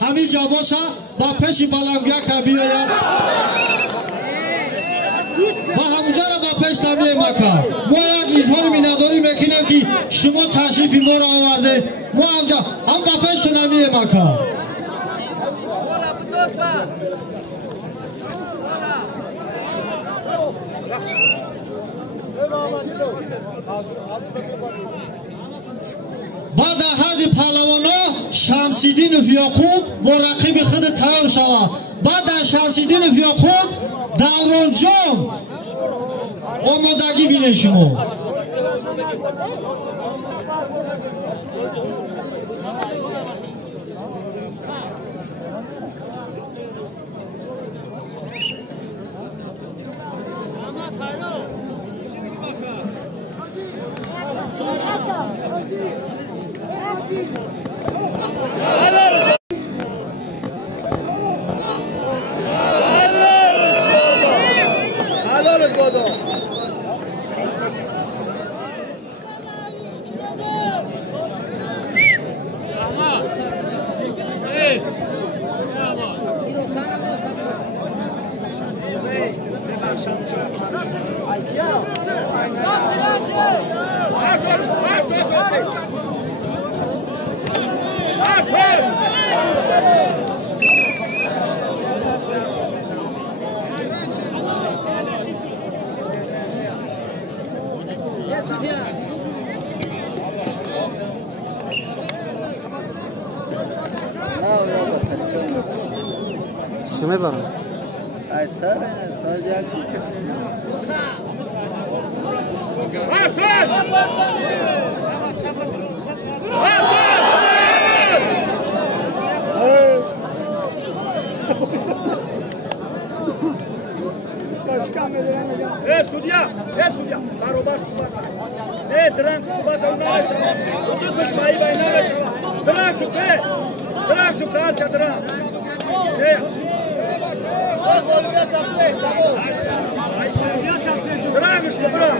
همین جا باشه با پیش بلنگیا که بیایم با همونجا را با پیش نمیه مکان ما یک اظهار مینداری میکنیم که شما تشریف ما را آورده ما همجا هم با پیش نمیه مکان بعد حد پهلوانا شمسیدین و یعقوب با رقیب خود تیار شود بعد شمسیدین و یعقوب دوران جام آمادگی بینه شما Sumay barang. Ay sir, sajak shi chakne. Судья, barobar şu basa. Diren şu basa onlara şava. Otuz sıçmayı baynara şava. Diren şu be. Diren şu kar çadıra. Diren şu bırak.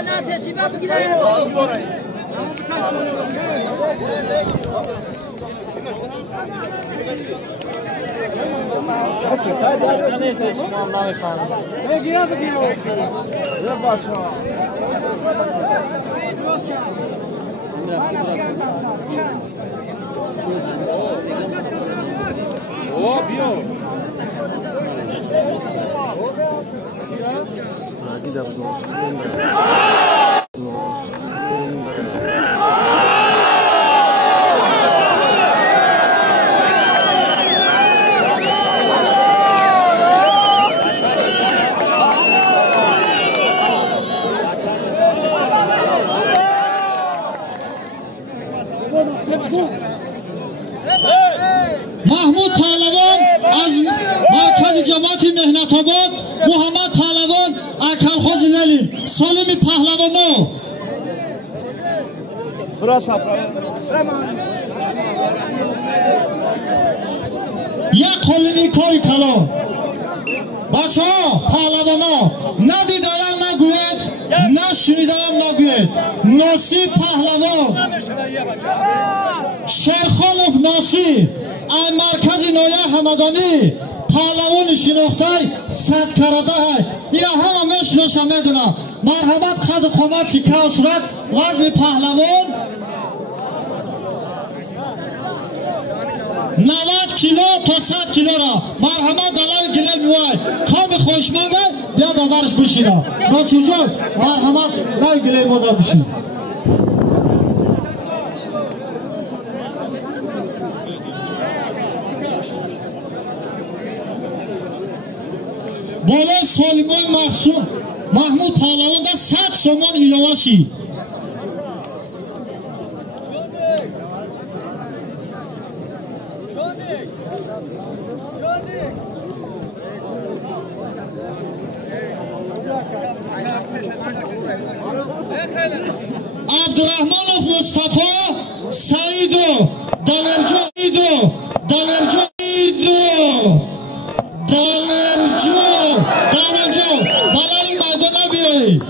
ana teşiba bugüne. محمود پهلوان از مرکز جماعت مهنت آباد محمد پهلوان اکلخوز لیلی سالم پهلوانو یک خلینی کاری کلا بچه ها پهلوانا ندیدایم نگوید نشنیدایم نگوید ناصی پهلوان شیرخانوف ناصی ای مرکز نایه همدانی پهلوان شناخته صد کرده های اینا همه میشناسم میدونم مرحمت خد قامت سکه و صورت وزن پهلوان 90 کیلو تا 100 کیلو را مرحمت دلای گله میوای کام خوشمنده بیاد آورش بشیره ناصی جان مرحمت دلای گله مودا بشید بالا سالمان مقصود محمود پهلوان ده 100 سومان ایلواشی عبدالرحمنوف مصطفی سعیدو دلرجو بالای میدان بیایی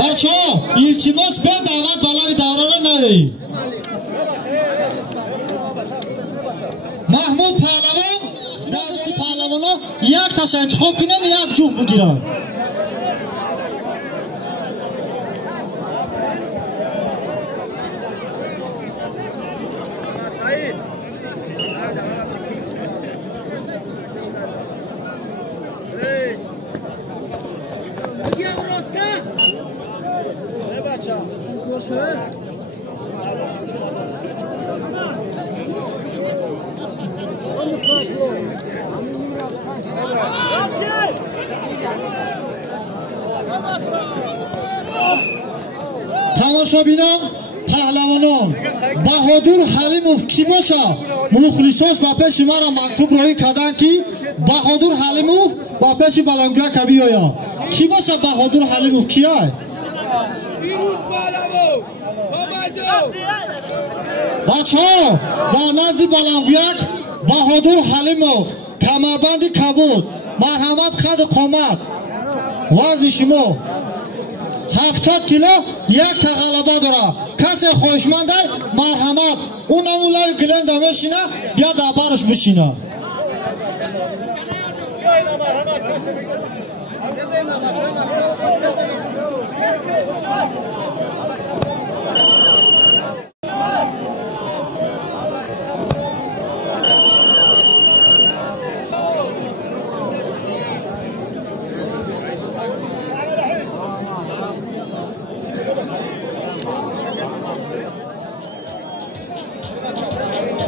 بچه‌ها التماس به دعوت بالای دوره را نیایید. محمود پهلوان دست پهلوانا یک تاش انتخاب کنن یک جوخ بگیرن. تماشابینان پهلوانان بهادر حلیموف کی باشه؟ مخلصاش با پیش مرا مکتوب روی کردن که بهادر حلیموف با پیش بلنگویا کبی آیا کی باشه؟ بهادر حلیموف کیه؟ پیروز پهلوان بچه ها در نزد بلنگویک بهادر حلیموف کمربند کبود مرحمت قد قامت وزن شما 70 کیلو یک تا غلبه داره. کسی خوشمنده مرحمت اون اولای گلنده میشینه بیا در برش بشینه.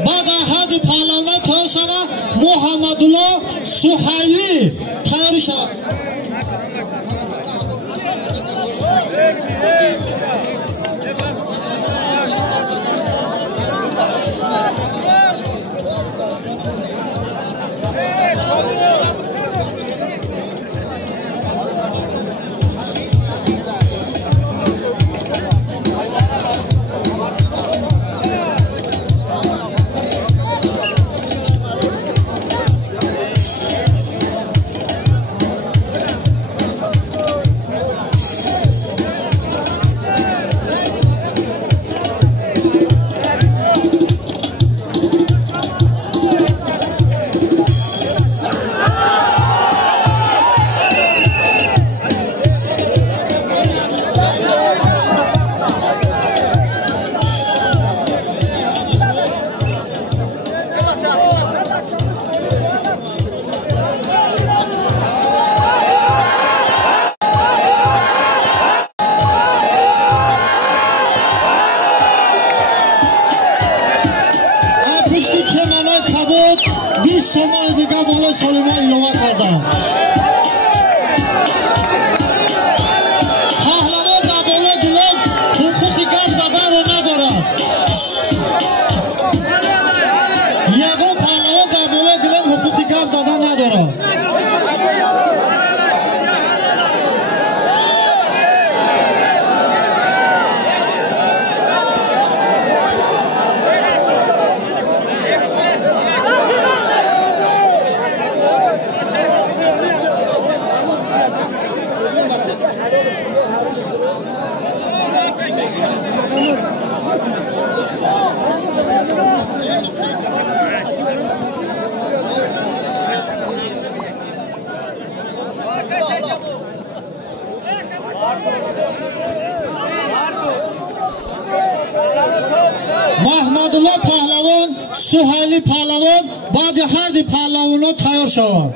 بعد حد پهلوان تایر شود محمدالله سهیلی تایر شود. سامان دیگه بالا سالما ایلوه کردن. پهلوان در بالا گلم حقوق گپ زدن رو ندارد. یگان پهلوان در بالا گلم حقوق گپ زدن ندارد. محمدالله پهلوان سهیلی پهلوان بعد هر پهلوانان تیار شوند.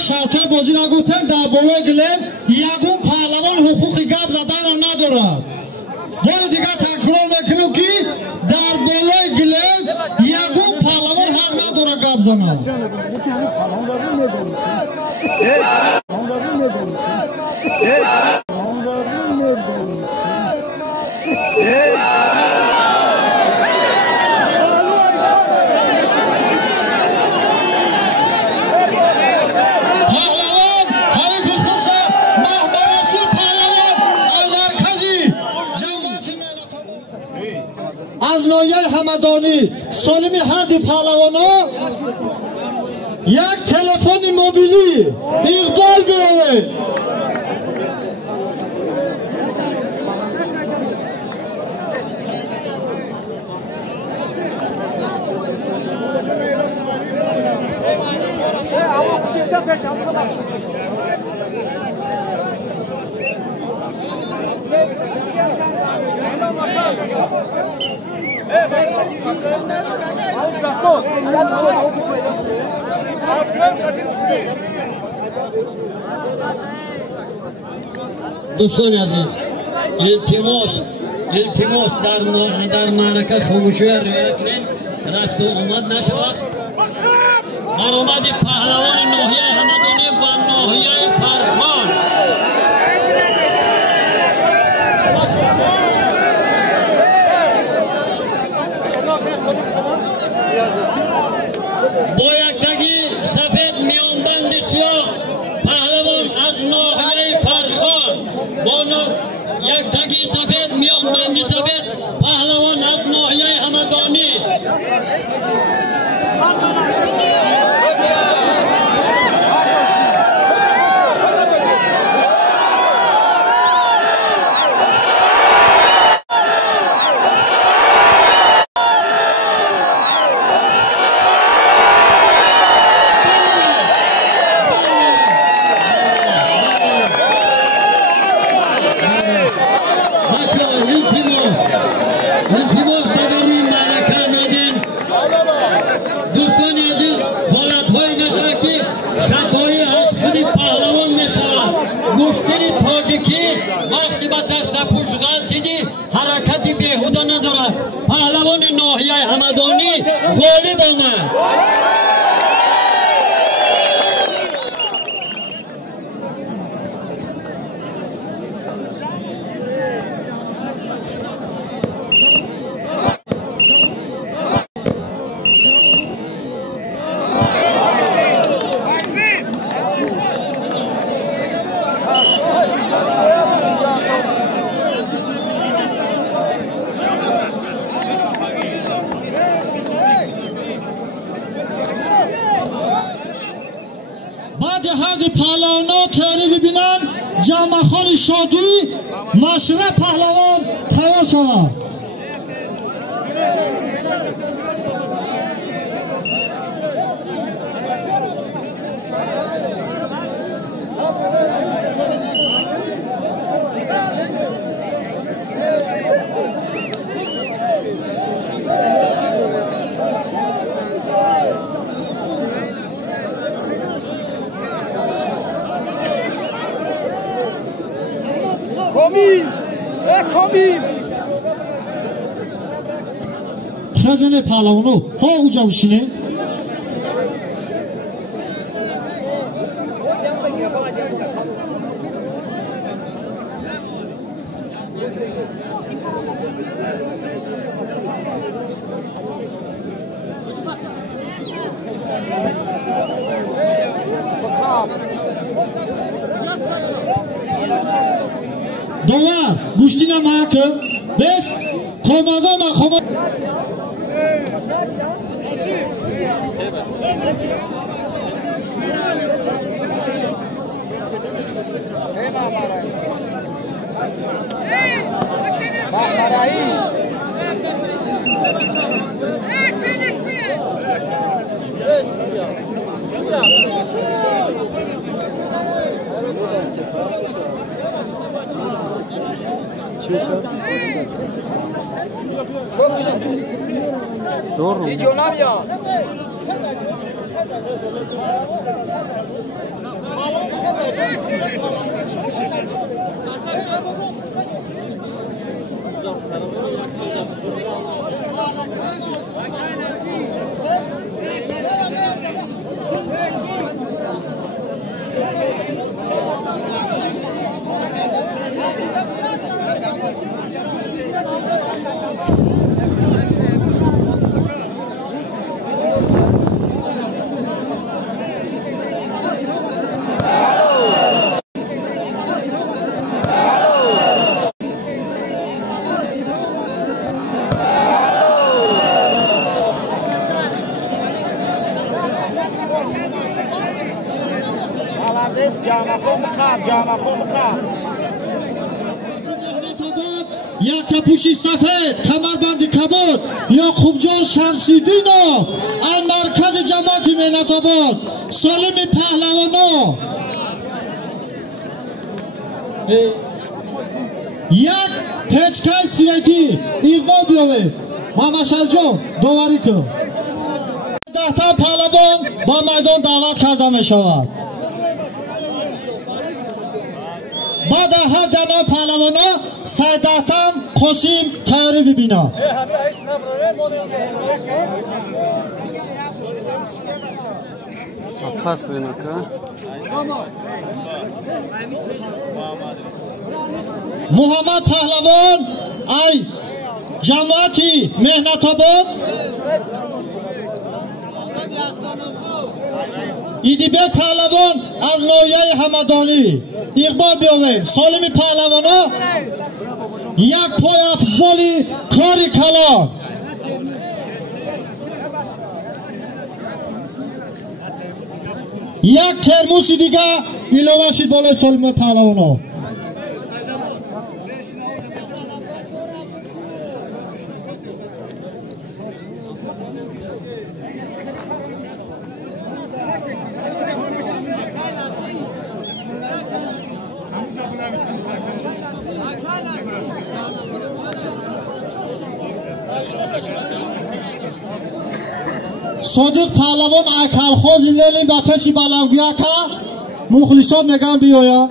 شرطای بازی را گفتن در بالای گلم یگون پهلوان حقوقی گپ زدن را ندارد. بار دیگه تکرار میکنم که در بالای گلم یگون پهلوان حق نداره گپ زنه. از ناحیه همدانی سالمی هردی پهلوانا یک تلفن موبیلی اقبال بیاوید. دوستان عزیز، التماس در معرکه خاموشی رعایت کنید، رفت و آمد نشود. برآمد پهلوان ناحیه همدانی و ناحیه فرخان با یک تگی سفید میانبند سیاه پهلوان از ناحیه فرخان با یک تگی سفید میانبند سفید پهلوان از ناحیه همدانی مشکلی تاجیکی وقتی با تخت پوشغل دیدی حرکتی بیهوده نداره. پهلوان ناحیه همدانی غالب آمد. بعد هر پهلوانا تیاری ببینن جمعخان شادی مشرق پهلوان تیار شود. خزانه پهلوانو ها اوجا بشینه. دوار گوشتینه محکم بس خمادا ما خمادا Doğru. Hiç ona ya. یکپوشی سفید کمربند کبود یعقوبجان شمسیدینو از مرکز جماعت مهنت آباد سالم پهلوانو یک پچکای سیرکی ایقبال بیاوه مامشل جان داوری کن 10 تا پهلوان با میدان دعوت کرده می شود بعد هر دانه پهلوانا 13 تا قسیم تیاری ببینا پس بینه که محمد پهلوان ای جماعتی مهنت آباد ایدیبک پهلوان از نویه همدانی اقبال بیاوه سالمی پهلوانا یک پای افضالی کاری کلان یک ترموسی دیگه ایلوه شید بالای سالمی پهلوانا صادق پهلوان اکلخوز لیلی با پشی بلنگویا که مخلصان میگن بیایا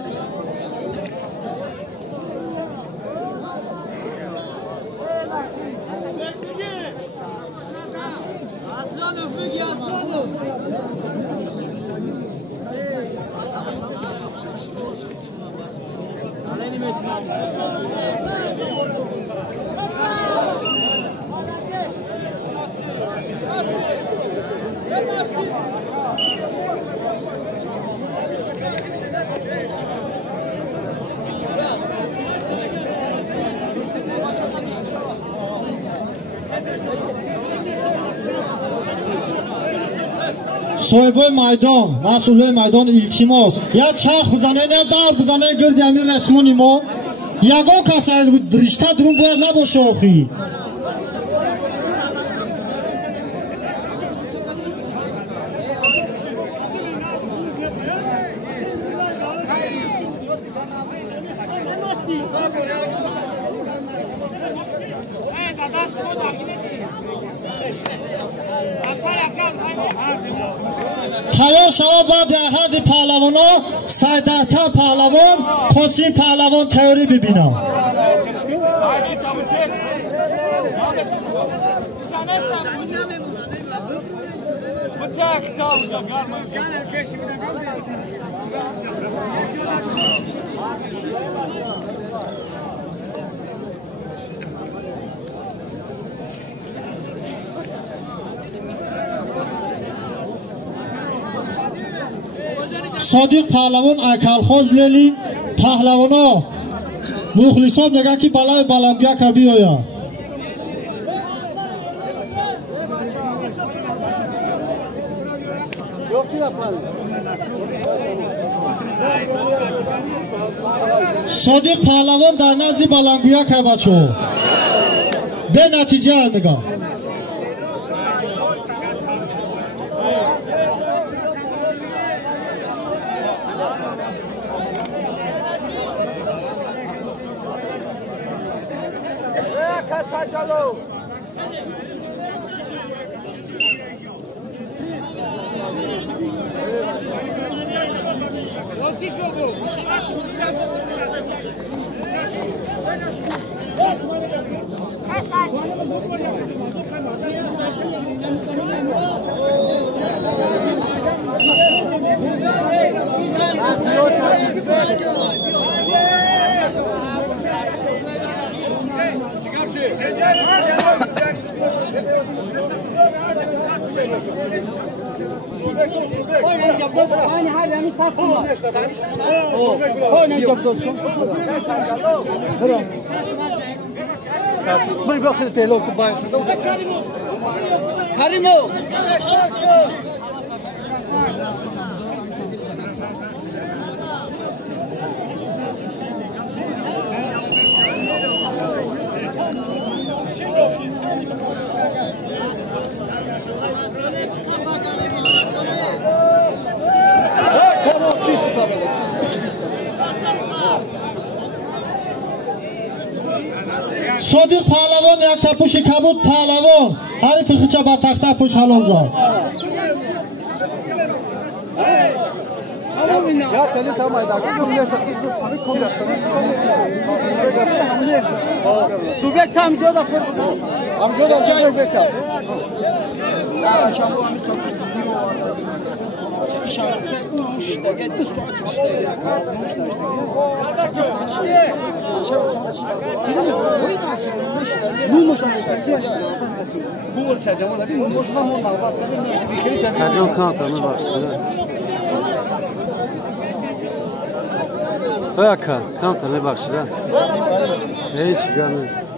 صاحبای میدان مسئولای میدان التماس یا چرخ بزنه نه دار بزنه گرد امیر رسمونی ما یگو کسی رشته درون باید نباشه آخی تیار شما بعد احد پهلوانا 13 تا پهلوان قسیم پهلوان تیاری ببینم صادق پهلوان اکلخوز لیلی پهلوانا مخلصان میگه که بالای بلنگیا که بیایا صادق پهلوان در نزد بلنگیا که بچو به نتیجه میگه Sajalo. صادق پهلوان یک تپوش کبود پهلوان حریف خیچه بر تخته پوش حلال زد Sercan kanatlarına baksana. Bak kanatlarına baksana. Hiç gelmez.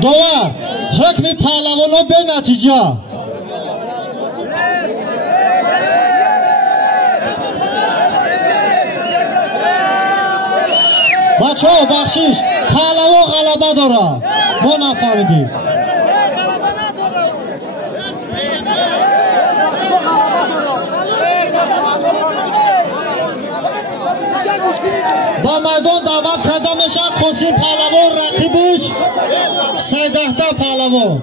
دوا حکم پهلوانا به نتیجه بچه ها بخشش پهلوان غلبه داره ما نفهمیدیم با میدان دعوت کرده میشه قاسم پهلوان رقیبش سیدهتا پهلوان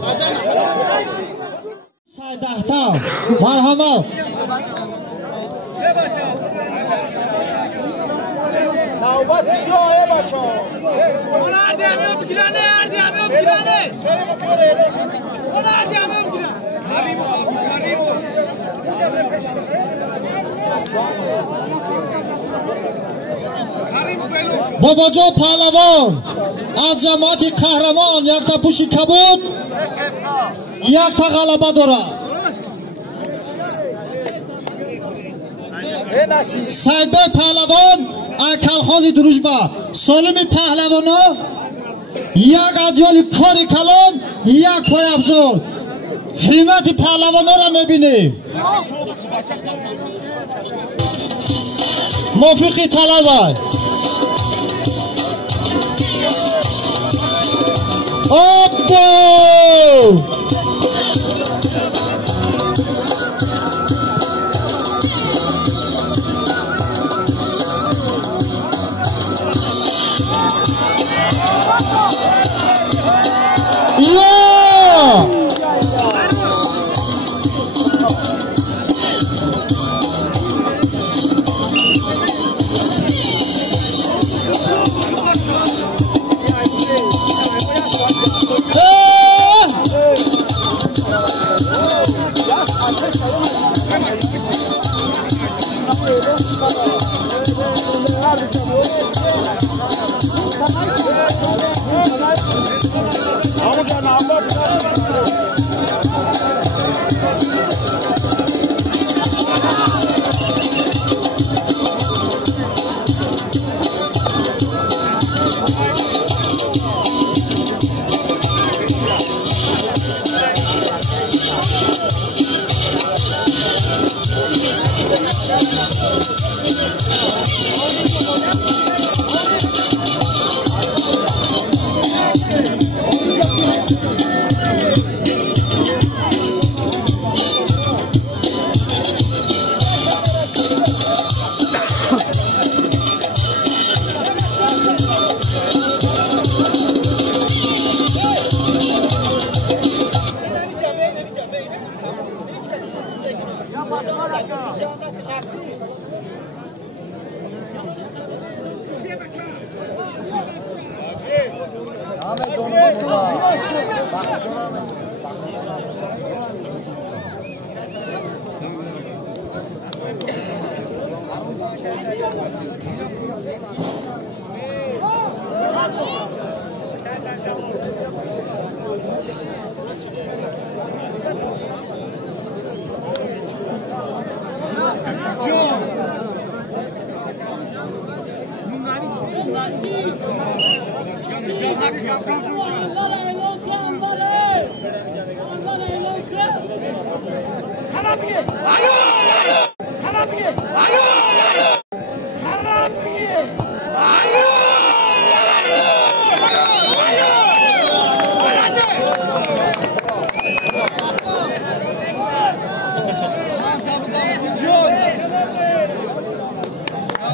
سیدهتا مرحمت نوبت جای بچه‌ها اون اردیامو بگیرن اردیامو بگیرن اون اردیامو بگیرن باباجا پهلوان از جماعت قهرمان یک تا پوشی کبود یک تا غلبه داره سیدبه پهلوان کلخاز دروژبه سالم پهلوانا یک ادیال کاری کلان یک پای افزار همت پهلوانا را میبینیم موفقی طلبه Oppo! Yeah!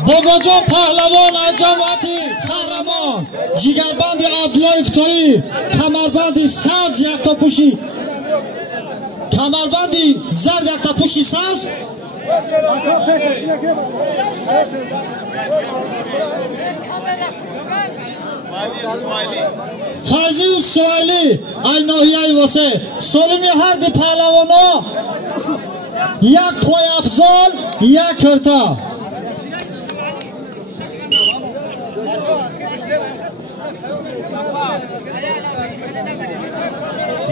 باباجان پهلوان از جماعت قهرمان جیگربند عبدالله افتایی کمربند ساز یک تا پوشی کمربند زرد یک تا پوشی ساز فایزی سوئیلی ای ناحیه واسه سالمی هر دی پهلوانا یک پای افضل یک کرتا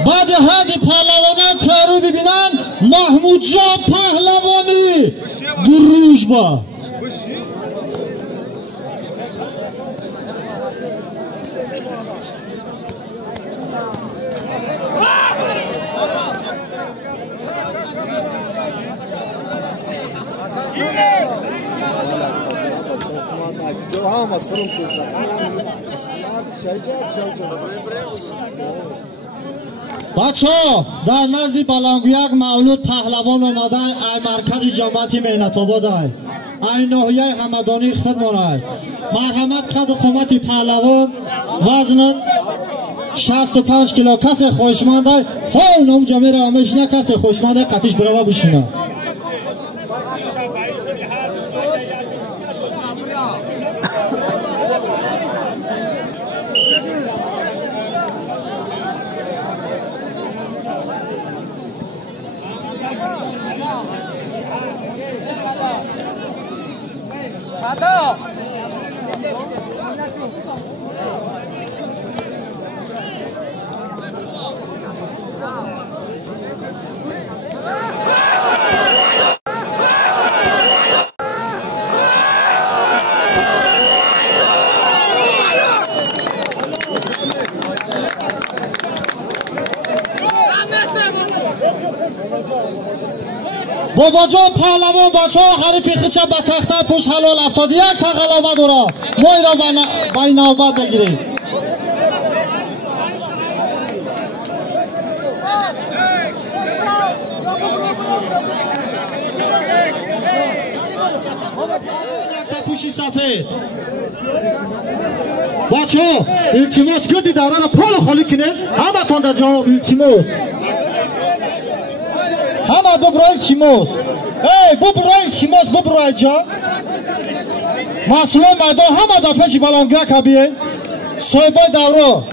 بعد هادی پهلوانا تیاری ببینن محمود جان پهلوانی دروش با بچه ها در نزد بلنگویک مولود پهلوان آمده ای مرکز جماعت مهنت آباد ای ناحیه همدانی خدمانه مرحمت قد قامت پهلوان وزن 65 کیلو کسی خوشمانده ها نام جمعه را همیش نه کسی خوشمانده قطیش بروا بشینه بابا جان پهلوان بچه ها حریفی خیچه به تخته پوش حلال افتاد یک تقل آمد او را مای را بین آمد بگیرید پوشی سفید بچه ها التماس گردی داره را پول خالی کنه همه تان در جواب التماس همه ببرای چیموس ای ببرای چیموس ببرای جا مسئله میدان همه در پیش بلنگویک بیه صاحبای دورو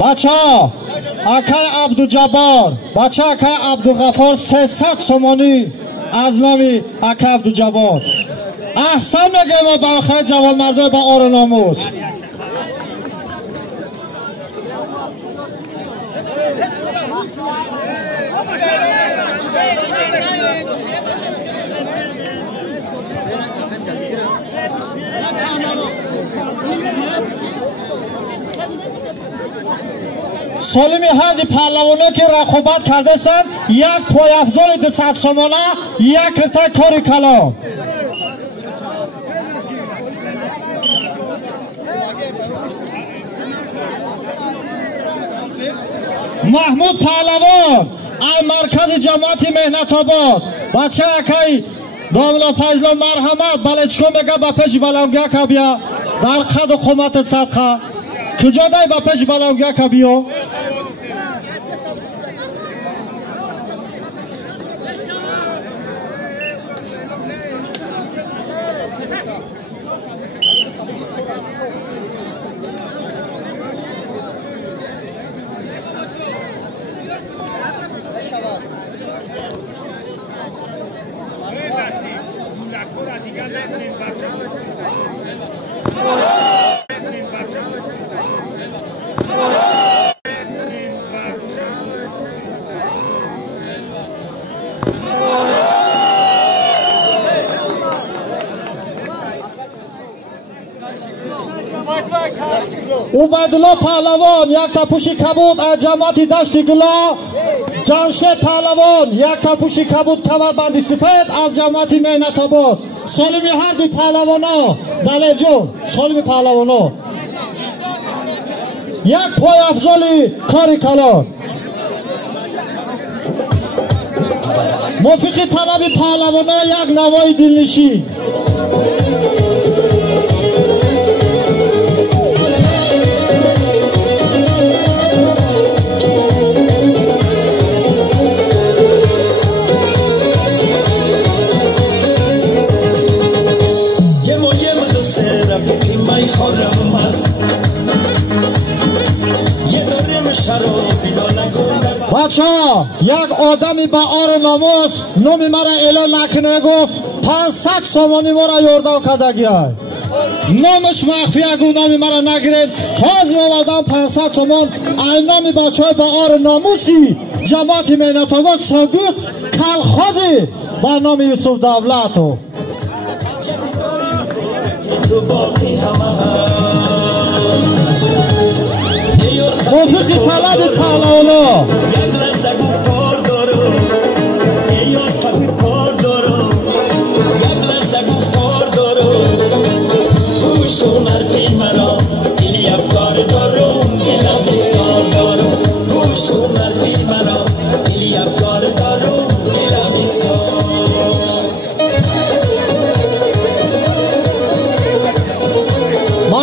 بچه ها اکای عبدالجبار بچه اکای عبدالغفار 300 سومانی از نامی اکای عبدالجبار احسن میگه ما با اکای جوان مرده با آر ناموس سالمی هردی پهلوانا که رقابت کرده سن یک پای افضل 200 سومانه یک کرته کاری کلا محمود پهلوان ای مرکز جماعت مهنت آباد بچه اکای داملا فضلا مرحمت بلچکو میگه با پیش بلنگیا که بیا در قد و قومت صدقه کجا دای با پیش بلنگیا که بیا عبیدالله پهلوان یک تپوشی کبود از جماعت دشت گلا جمشید پهلوان یک تپوشی کبود کمربند سفید از جماعت مهنت آباد سالمی هر دوی پهلوانا دلیجو سالمی پهلوانا یک پای افضالی کاری کلان موفقی طلب پهلوانا یک نوای دلنشین بچه ها یک آدمی با آر ناموس نومی مرا اعلان نکنه گفت 500 سامانی مرا یاردان کردگی های نامش مخفی اگه نامی مرا نگیرید تازی آوردم 500 سامان این نامی بچه های با آر ناموسی جماعت مهنت آباد صادق کلخازی با نام یوسف دولتو موفقی طلب پهلوانا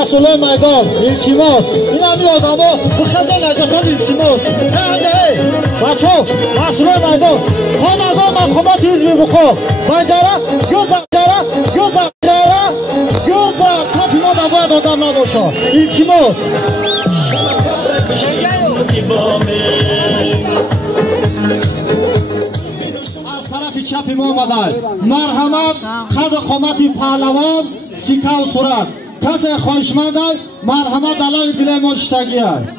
مسئول میدان ایلچیماس این همی آدم ها بخزه نجاتان ایلچیماس بچه ها مسئول میدان تا نگاه مقامات حزبی بخواه بجره گرده کافی ما باید آدم نباشه ایلچیماس از طرف چپی ما آمده مرحمت قد قامت پهلوان سیکه و صورت کسی خواهشمند است مرحمت علیه گله مشتگی است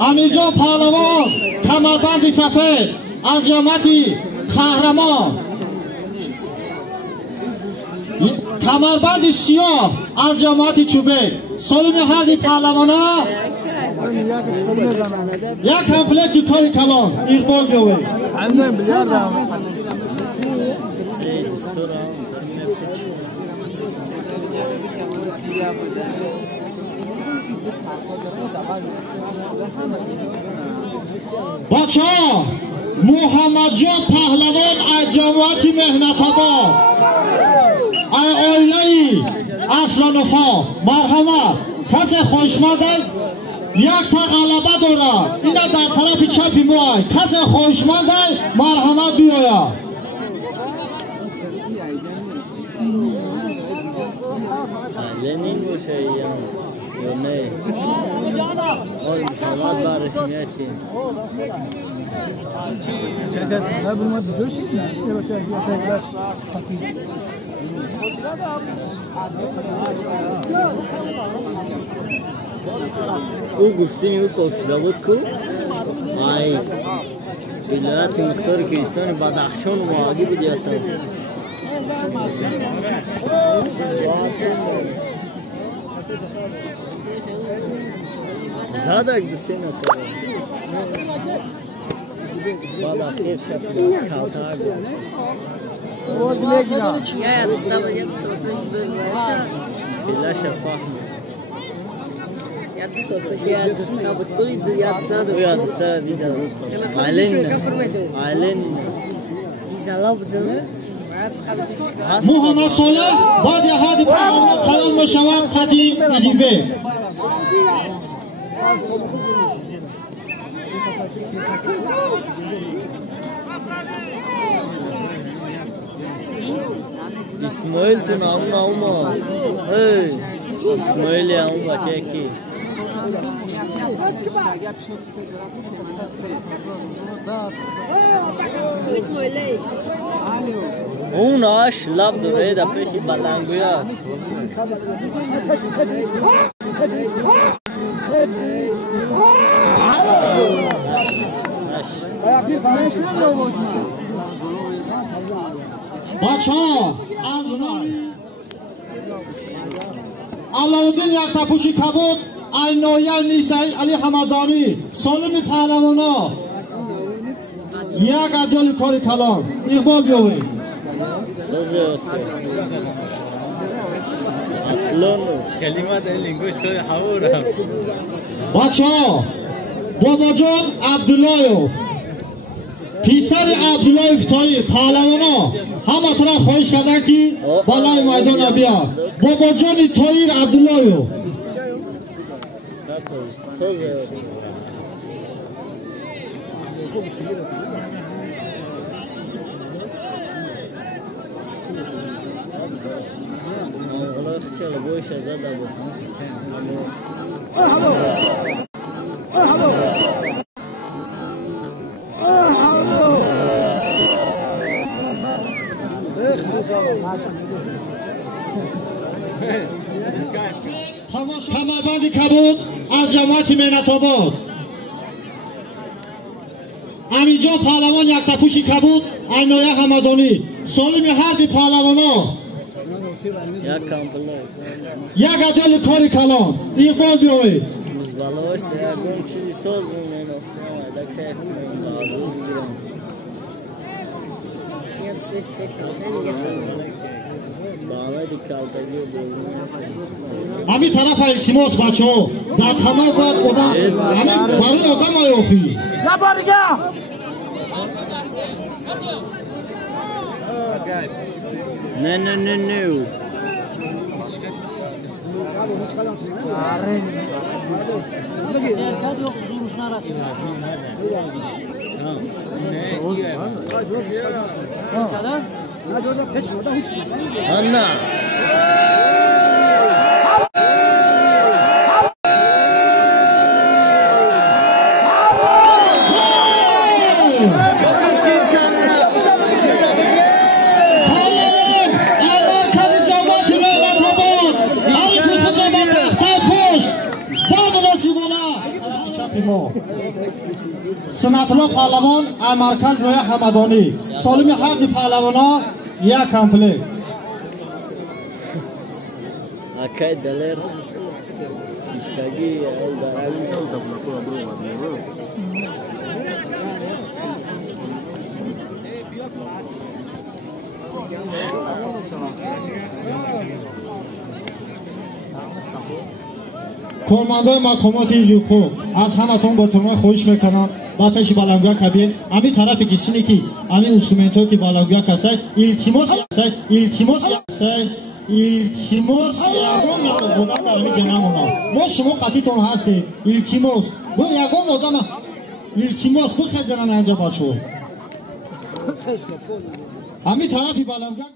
امیرجان پهلوان کمربند سفید از جماعت قهرمان کمربند سیاه از جماعت چوبه سالم هر پهلوانا یک کمپلیت کاری کلان اقبال گوه بچه ها محمد جان پهلوان از جماعت مهنت آباد از آیله اصلانفا مرحمت کسی خوشمند یک تا غلبه داره اینا در طرف چپی موی کسی خوشمند مرحمت بیاید لنین باشه یا نه آل مشاهد برسمیه چی نه بومد دوشی نه بچه اگه او گوشتینی او سوشیده بود که ای ولایت مختار کردستان بدخشان مواقعی بود یا تا زادک دسته نکنه بعد آخر شب کالتاگ یا دسته باید صورتون بلا شفاف محمد صالح بعد یهادی پرامون قرار مشود قدیم دیگه اسماعیل تو نام هست اسماعیل همون بچه کی اون آش لب دوره در پیشی بلنگویا بچه ها از علاءالدین یک تپوشی کبود اینایه نیسایی علی حمدانی سالم پهلوانا یک عدیال کاری کلان اقبال بیاوی اصلان کلمات لنگوش توی حورم بچه ها بابا جان عبداللهیو پیسر عبدالله فتایی پهلوانا همه طرف خواهش کردن که بالای میدان بیا بابا جان تایر عبداللهیو تمدادی کبود از جماعت مهنت آباد امیجا پهلوان یک تپوشی کبود اینایه حمدانی سالم هر دی پهلوانا یک عدل کاری کلان اقبال بیاوی مزبالوش یکم چیزی ساز بمینه امی طرف التماس بچه ها در تمام باید قدم برای آدم های آفی نه نه نه نه Anna. سنت الله پهلوان مرکز نویا حمدانی سالم هر دی پهلوانا یک کمپلیت اکای دلر شیشتگی کمانده مقامات حزب خوب از همتون با تمام خواهش میکنم با پیش بلنگویا کبیر امی طرف کسینی که امی انسترومنتو که بلنگویا کسای التماس یگون بودن در امی جنمونا ما شما قطیتون هستی التماس بو یگون بودن التماس بو خزنان انجا باشو امی طرف بلنگویا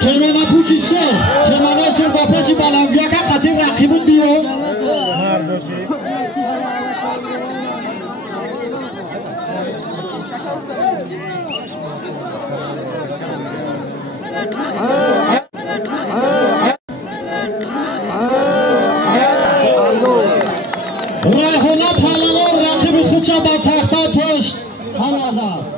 کمانه پوچی سه کمانه سر با پشی بلنگویا که قطیر رقیبود بیو رایحانه پهلوان رقیب خودشا با تخته پشت هم ازد